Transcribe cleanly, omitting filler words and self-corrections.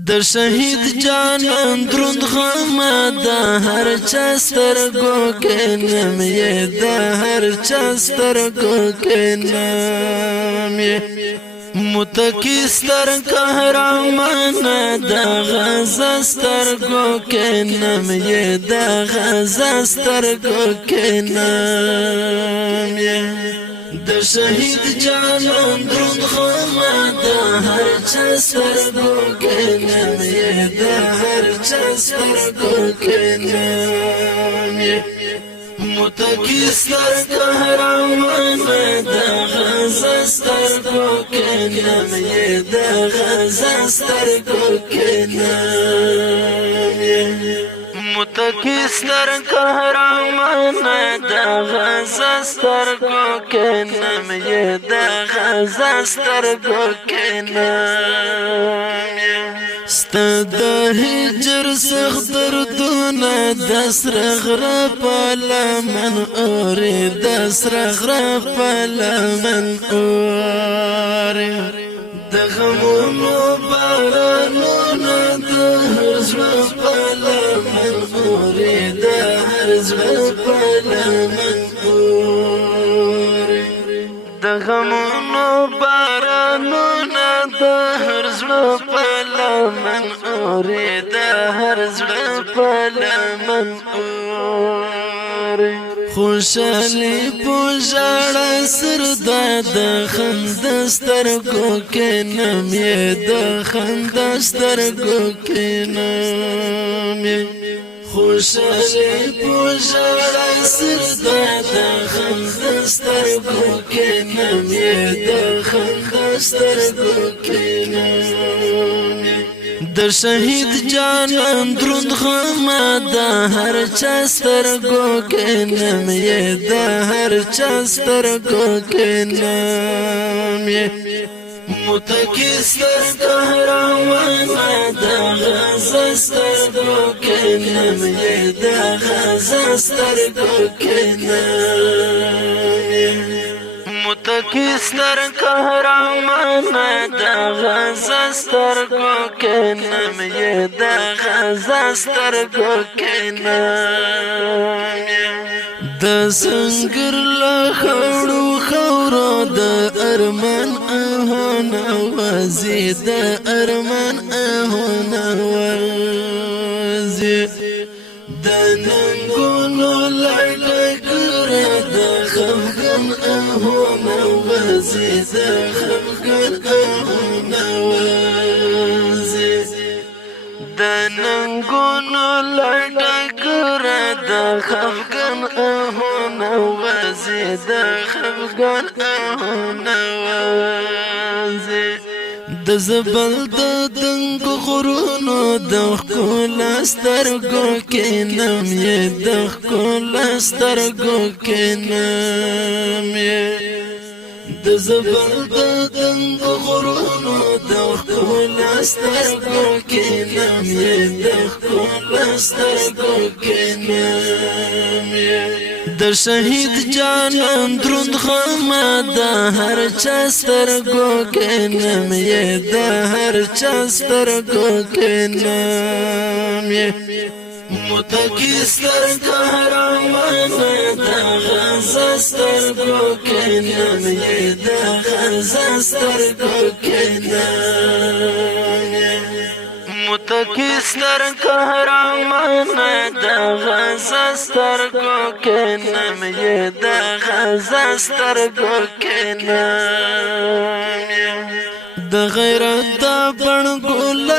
د شهید جانان دروند غم د هر چا سترګو کې نم یې د هر چا سترګو کې نم یې متکی ستر قهرمان د غزا سترګو کې نم یې د غزا سترګو کې نم یې د شهید جانان دروند غم د هر چا سترګو کې نم یې د هر چا سترګو کې نم یې متکی ستر قهرمان د غزا سترګو کې نم یې د غزا سترګو کې نم یې متکی ستر قهرمان د غزا سترګو کې نم یې د غزا سترګو کې نم یې ستد هجر سخت دردونه د سره غره په لمن اورې د سره غره په لمن اورې د غمونو بارانونه د هر زړه په لمن اورې د هر زړه په لمن اورې د غمونو بارانونه د هر زړه په لمن اورې د هر زړه په لمن اورې خوشالي په ژړا سر د خندا سترګو کې نم یې د خندا سترګو کې نم یې خوشالي په ژړا سر د خندا سترګو کې نم یې د خندا سترګو کې نم یې د شهید جانان دروند غم د هر چا سترګو کې نم یې د هر چا سترګو کې نم یې متکی ستر قهرمان د غزا سترګو کې نم یې د غزا سترګو کې نم یې متکی ستر قهرمان د غزا سترګو کې نم یې د غزا سترګو کې نم یې د سنگر له خړو خورو د ارمان اهونه وزي د ارمان اهونه وزي د ننګونو لړګر د خفګن اهونه وزي د خفګن اهونه وزي د ننګونو لړګر د خفګن اهونه وزي د خفګن اهونه وزي د زبل د دنګ غرونو د ښکلا سترګو کې نم یې د ښکلا سترګو کې نم یې د زبل د دنګ غرونو د ښکلا سترګو کې نم یې د ښکلا سترګو کې نم یې د شهید جانان دروند غم د هر چا سترګو کې نم یې د هر چا سترګو کې نم یې متکی ستر قهرمان د غزا سترګو کې نم یې د غزا سترګو کې نم یې متکی ستر قهرمان د غزا سترګو کې نم یې د غزا سترګو کې نم یې د غیرت د بڼ ګل